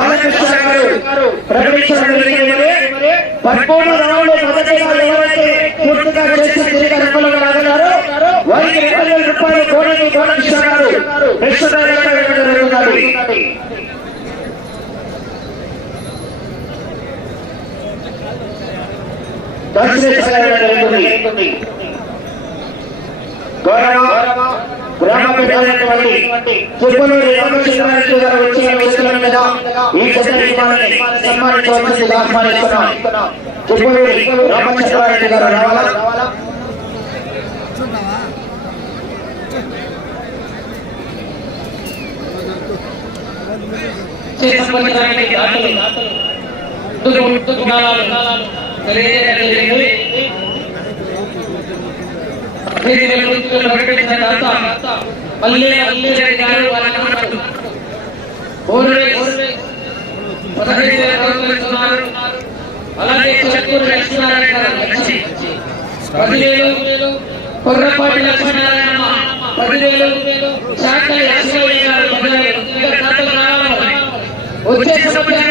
బాలకృష్ణ గారు ప్రకటించడం జరిగింది పదమూడు రౌండ్లు మొదటిగా ఎవరైతే పూర్తిగా చేసి తిరిగి అనుకూలంగా రాగలరో వారికి రెండు వేల రూపాయలు కోనంకి బాలకృష్ణ గారు నిశ్చితంగా ఇవ్వడం జరుగుతుంది. గౌరవ గ్రామ పెద్దలైనటువంటి తిరుపతి రామచంద్రారెడ్డి గారు వచ్చిన వ్యక్తుల మీద ఈ పెద్ద నిర్మాణాన్ని సన్మానించవలసిందిగా ఆహ్వానిస్తున్నాం. తిరుపతి రామచంద్రారెడ్డి గారు రావాలా? సంబంధించినటువంటి దాతలు ముందుకు ముందుకు కాలాలు తెలియజేయడం జరిగింది. అభ్యర్థుల ముందుకు ప్రకటించిన దాత మల్లె మల్లిరెడ్డి గారు వారి అన్నమాట పదహైదు వేల రూపాయలు ఇస్తున్నారు అలాగే చెక్కూరు లక్ష్మీనారాయణ గారు పదివేలు కొర్రపాటి లక్ష్మీనారాయణ పదివేలు శాఖలి లక్ష్మయ్య వచ్చే సంవత్సరానికి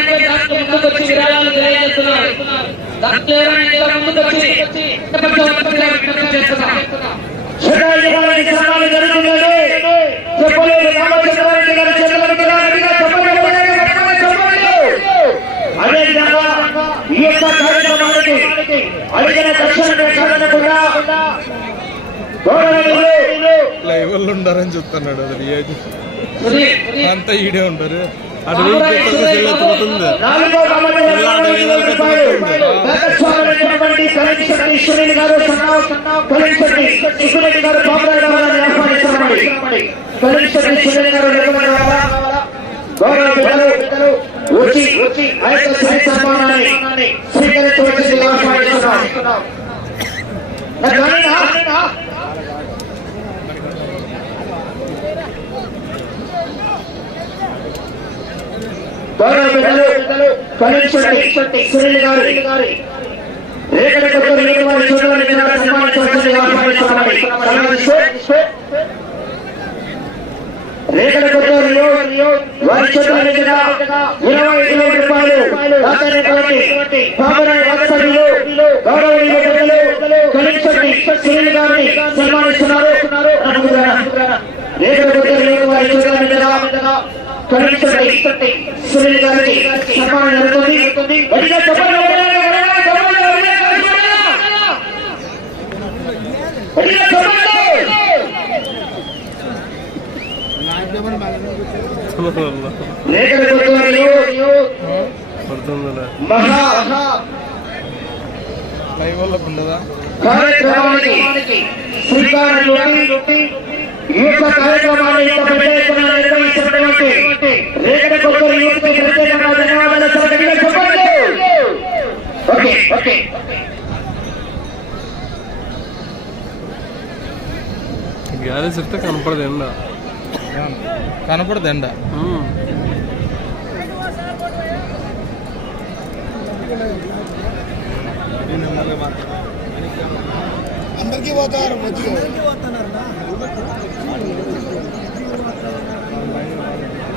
చెప్పలేదు రామచంద్రారెడ్డి ఈ యొక్క కార్యక్రమానికి అడిగిన లైవ్ ఉండారని చెప్తున్నాడు అది రియాజ్. అంతా ఈడే ఉండరు అటు ఈశ్వరుని గారు సన్నావ్ కలెక్షన్ ఈశ్వరుని గారు పాపరాజు గారిని ఆహ్వానిస్తున్నామండి కలెక్షన్ ఈశ్వరుని గారు నిర్వహణ రావాలా? గౌరవ పెద్దలు వచ్చి వచ్చి ఆ యొక్క శ్రీ సన్మానాన్ని స్వీకరించవలసిందిగా ఆహ్వానిస్తున్నాం గౌరవ పెద్దలు కలెక్షన్ సునీల్ గారు. కొత్త సన్మానించవలసిందిగా రేఖల వారి ఇరవై రూపాయలు దాతైనటువంటి పాపరాయ వాత్సల్యులు గౌరవనీయ పెద్దలు కలెక్షన్ సునీల్ గారిని సన్మానిస్తున్నారు. రేఖల కొత్త వారి కలెక్షన్ సునీల్ గారికి సన్మానం జరుగుతుంది గట్టిగా చెప్పండి? గట్టిగా చెప్పండి కార్యక్రమానికి శ్రీకారం ఈ యొక్క కార్యక్రమాన్ని ఇంత పెద్ద ఎత్తున నిర్వహిస్తున్నటువంటి రేఖల కొత్తూరు యూత్కి ప్రత్యేకంగా ధన్యవాదాలు సార్ గట్టిగా చెప్పండి. Okay okay. గ్యారేజ్ చెప్తే కనపడదు ఎండ. కనపడదు ఎండ. అందరికీ పోతారు. మంచిగా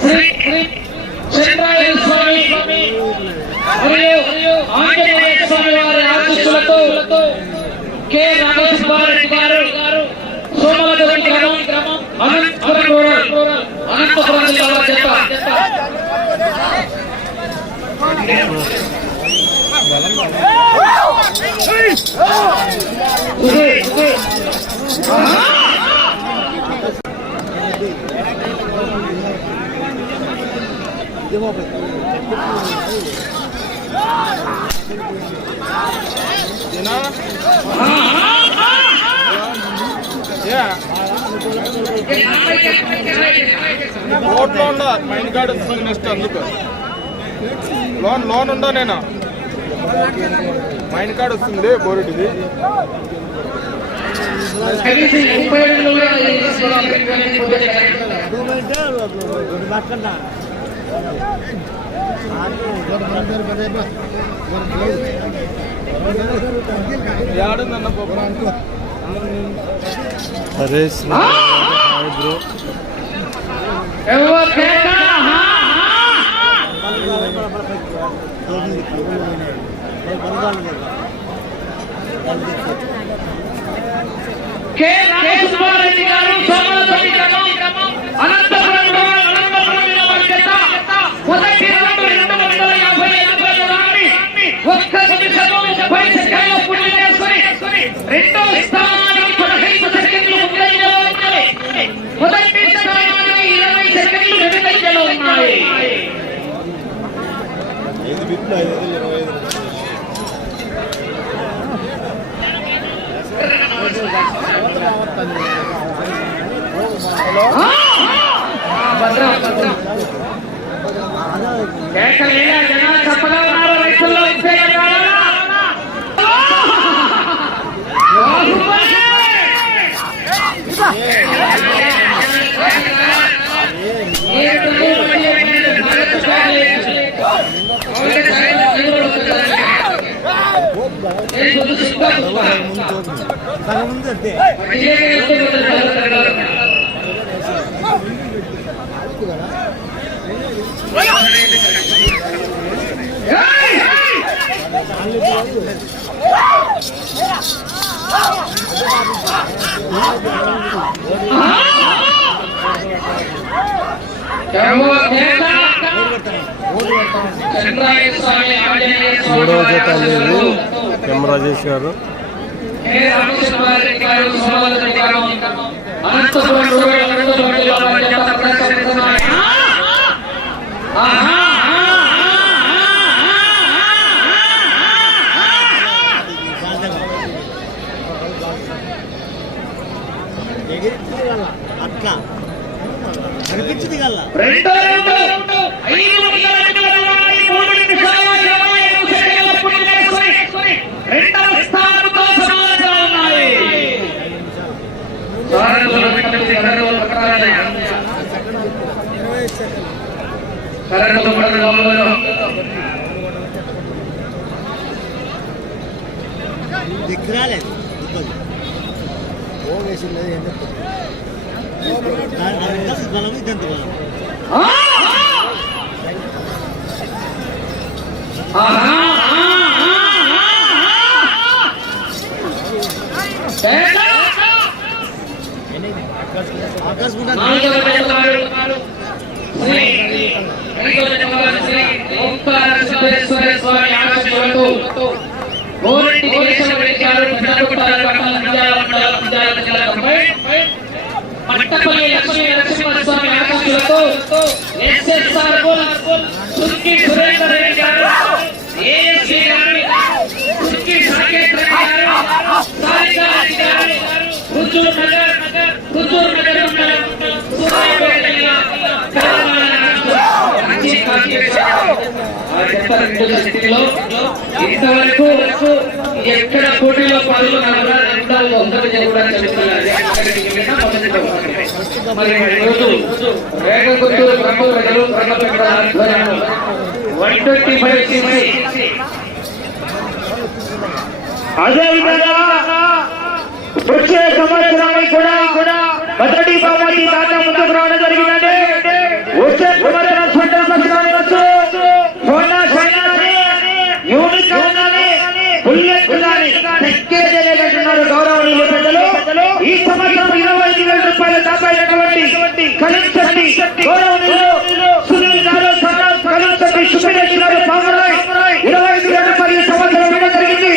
శ్రీ శ్రీ చంద్రాయ స్వామి మరియు ఆంజనేయ స్వామి వారి ఆశీస్సులతో కె రామసుబ్బారెడ్డి గారు సోమలగూడెం గ్రామం అనంతపురం రూరల్ అనంతపురం జిల్లా చెత్త ఇది ఇది ఉందా మైండ్ కార్డ్ వస్తుంది నెక్స్ట్ అందుకు. లోన్ లోన్ ఉందా నేను? మైండ్ కార్డ్ వస్తుంది బోరెడ్డిది. ఏడుందన్న బ్రో. ఎవరు కేక? హా, హా. కె. గారు సోమలపల్లి గ్రామం, అనంతపురం అనంతపురం మొదటి రెండు వందల యాభై రాని ఒక్క ముప్పై సెకండ్లు పూర్తి రెండో స్థానానికి పదహైదు సెకండ్లు ముందంజలో ఉన్నాయి మొదటి స్థానానికి ఇరవై సెకండ్లు వెనుకంజలో ఉన్నాయి ఐదు బిట్లు ఐదు వందల ఇరవై ఐదు భద్రం భద్రం కేకలేలా జనాలు చప్పగా ఉన్నారు రైతుల్లో ఉద్యోగం చంద్రాయ స్వామి ఆంజనేయ స్వామి మూడవ జత వారి అనేది గారు? అట్లా. కనిపించింది కల్లా రెండో రౌండ్ ఐదు వందల ఇరవై మూడు నిమిషాల ఇరవై ఐదు సెకండ్ల పూర్తి చేసుకొని రెండవ స్థానంతో సమానంగా ఉన్నాయి సారథుల కమిటీ కర్నూలు పట్టణాన్ని దిక్కురాలేదు వేసింది ఏం ఆ! ఆహా! ఆ రెండు శక్తిలో ఇంతవరకు ఎక్కడ పోటీలో పనులు కూడా మరి ఈరోజు రేగగుంటూరు బ్రహ్మపెట్ట ఆధ్వర్యంలో వన్ ట్వంటీ ఫైవ్ అదే విధంగా వచ్చే సంవత్సరానికి కూడా కూడా మొదటి బహుమతి దాకా ముందుకు రావడం జరిగింది వచ్చే సంవత్సరం స్పెషల్ సంవత్సరానికి వచ్చు హోండా షైన్ కానీ యూనిక్ కానీ బుల్లెట్ కానీ ఎక్కేదే లేదంటున్నారు గౌరవనీయులు పెద్దలు ఈ సంవత్సరం ఇరవై ఐదు వేల రూపాయల దాపైనటువంటి కలించండి గౌరవనీయులు సునీల్ గారు సర్దార్ కలించండి సుబ్బిరెడ్డి గారు పామరాయ్ ఇరవై ఐదు వేల రూపాయలు ఈ సంవత్సరం ఇవ్వడం జరిగింది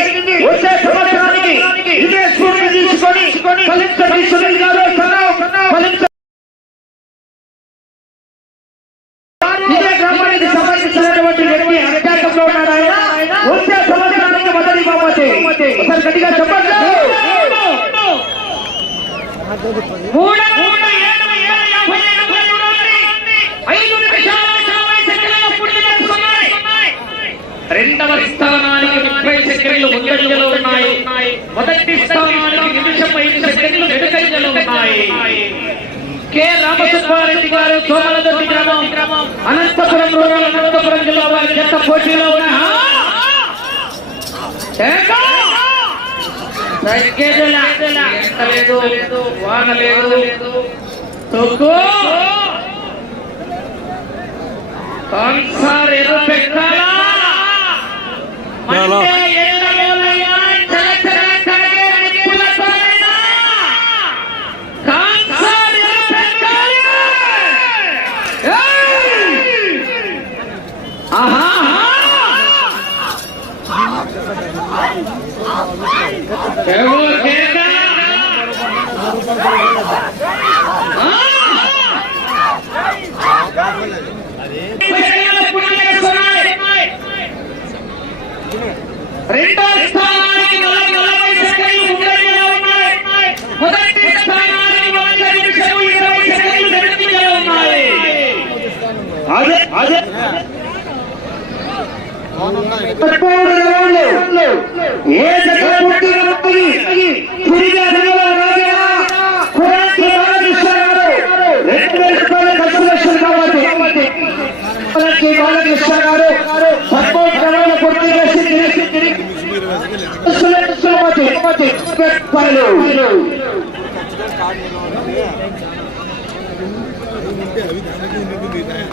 వచ్చే సంవత్సరానికి ఇదే స్ఫూర్తి తీసుకొని కలించండి సునీల్ గారు సర్దార్ కలించండి ఇదే గ్రామానికి సంబంధించినటువంటి వ్యక్తి అత్యాసంలో ఉన్నాడు ఆయన వచ్చే సంవత్సరానికి మొదటి బహుమతి ఒకసారి గట్టిగా చెప్పండి మూడు మూడు ఏడు ఏడు యాభై ఏడు పన్నెండు ఐదు నిమిషాల యాభై సెకండ్ల పూర్తి చేసుకున్నాయి. రెండవ స్థానానికి ముప్పై సెకండ్లు ముందంజలో ఉన్నాయి. మొదటి స్థానానికి నిమిషం ఐదు సెకండ్లు వెనుకంజలో ఉన్నాయి. కె. రామసుబ్బారెడ్డి గారు సోమలదొడ్డి గ్రామం అనంతపురం రూరల్ అనంతపురం జిల్లా వారి జత పోటీలో ఉన్న లేదు వాన లేదు తొక్కు. కాన్సార్ ఎర్ర పెట్టాలా? రెండో స్థానానికి నలభై సెకండ్లు ముందంజలో ఉన్నాయి? మొదటి స్థానానికి ఒక నిమిషం ఇరవై సెకండ్లు వెనుకంజలో ఉన్నాయి? అదే అదే ఏ జత బాలకృష్ణ గారు. రెండు వేల పూర్తి చేసి తిరిగి తిరిగి.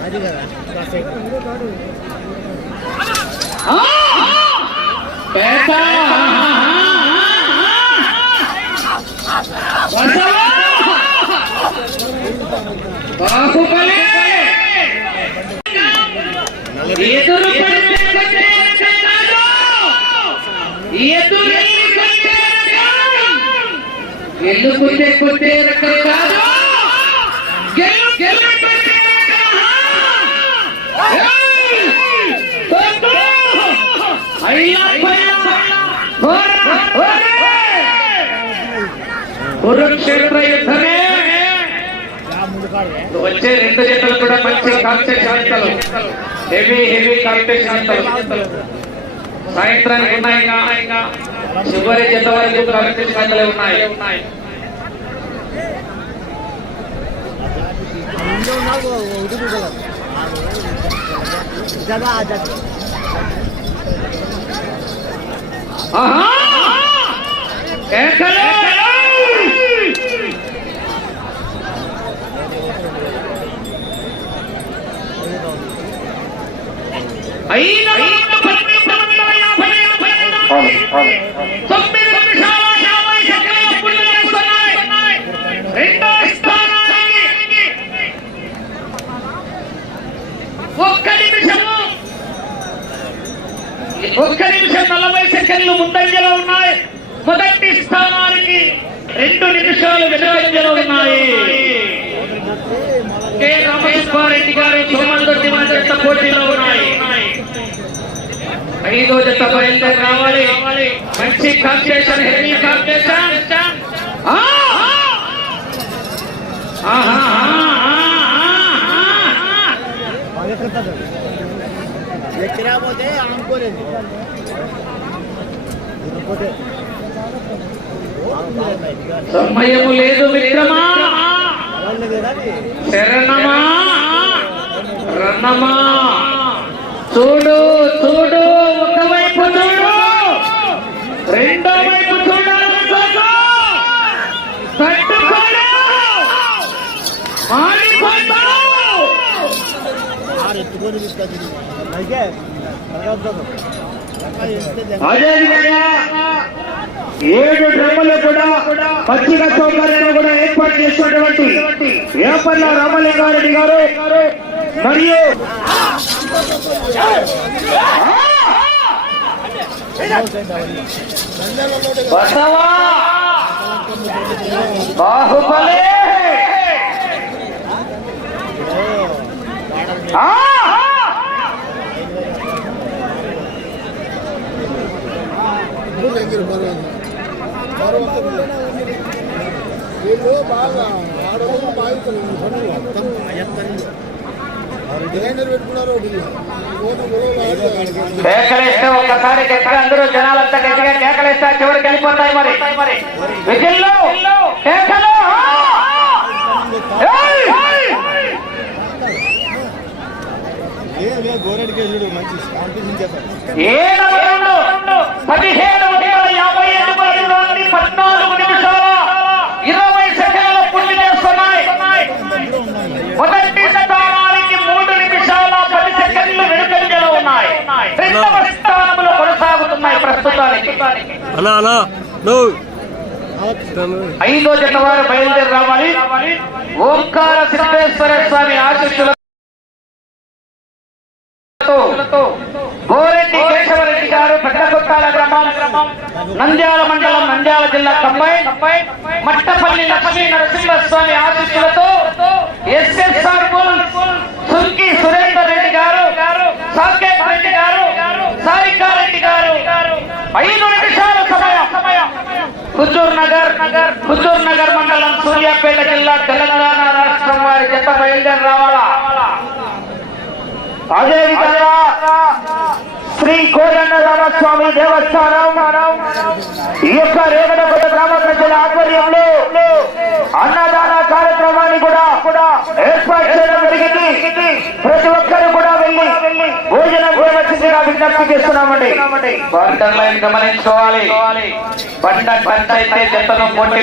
అది కదా బాహుబలి ఎదురు పడితే కొట్టే రకం కాదు. ఎదురు కొట్టే రకం. గెలుపుతే కొట్టే రకం కాదు గెలు గెలు కొట్టే రకం. ఏయ్! కొట్టు! అయ్యప్పయ్య! హోరా! హోరే! కురుక్షేత్ర యుద్ధమే ముందు కాదు వచ్చే రెండు జతలు కూడా మంచి కాంపిటేషన్ జతలు హెవీ హెవీ కాంపిటేషన్ జతలు సాయంత్రానికి ఉన్నాయి చివరి జత వరకు కాంపిటేషన్ జతలు ఉన్నాయి ముందు ఆహా! కేకలే! రెడ్డి గారు సోమలదొడ్డి మాదిరి పోటీలో ఉన్నాయి ఐదో జత బయలుదేరి రావాలి మంచి కాంపిటేషన్ హెవీ కాంపిటేషన్ ఎక్కరాపోతే అనుకోలేదు సమయము లేదు మిత్రమా శరణమ అన్నమా చూడు చూడు ఒకవైపు చూడు! రెండో వైపు చూడాలనుకోకు తట్టుకోడు! అదేవిధంగా ఏడు డ్రమ్మలు కూడా పచ్చిక సౌకర్యాలు కూడా ఏర్పాటు చేసినటువంటి వేపల్ల రామలింగారెడ్డి గారు మరియు బసవా బాహుబలి! వీళ్ళు బాగా ఆడవాళ్ళు బాగుతున్నారు కేకలేస్తే ఒక్కసారి గట్టిగా అందరూ జనాలంతా గట్టిగా కేకలేస్తే చివరికి వెళ్ళిపోతాయి మరి. విజిల్లు కేకలు! వందల యాభై పద్నాలుగు నిమిషాల ఇరవై సెకండ్ల పూర్తి చేస్తున్నాయి. మొదటి కొనసాగుతున్నాయి ప్రస్తుతానికి. ఐదో జత వారు బయలుదేరి రావాలి. ఓంకార సిద్ధేశ్వర స్వామి ఆశీస్సులతో గోరెడ్డి కేశవరెడ్డి గారు పెద్ద కొట్టాల గ్రామం నంద్యాల మండలం నంద్యాల జిల్లా కంబైన్ మట్టపల్లి లక్ష్మీ నరసింహస్వామి ఆశీస్సులతో ఎస్ఎస్ఆర్ సుంకి సురేందర్ రెడ్డి గారు సాకేత్ రెడ్డి గారు సారికారెడ్డి గారు ఐదు నిమిషాల సమయం హుజూర్ నగర్ నగర్ హుజూర్ నగర్ మండలం సూర్యాపేట జిల్లా తెలంగాణ రాష్ట్రం వారి జత బయలుదేరి రావాలా? అదే విధంగా శ్రీ కోదండ రామస్వామి దేవస్థానం ఈ యొక్క రేగడపల్లి గ్రామ ప్రజల ఆధ్వర్యంలో అన్నదాన కార్యక్రమాన్ని కూడా కూడా ఏర్పాటు చేయడం జరిగింది. ప్రతి ఒక్కరు కూడా భోజనం చేయవలసిందిగా విజ్ఞప్తి చేస్తున్నామండి. గమనించుకోవాలి. పంట పంట అయితే కొట్టి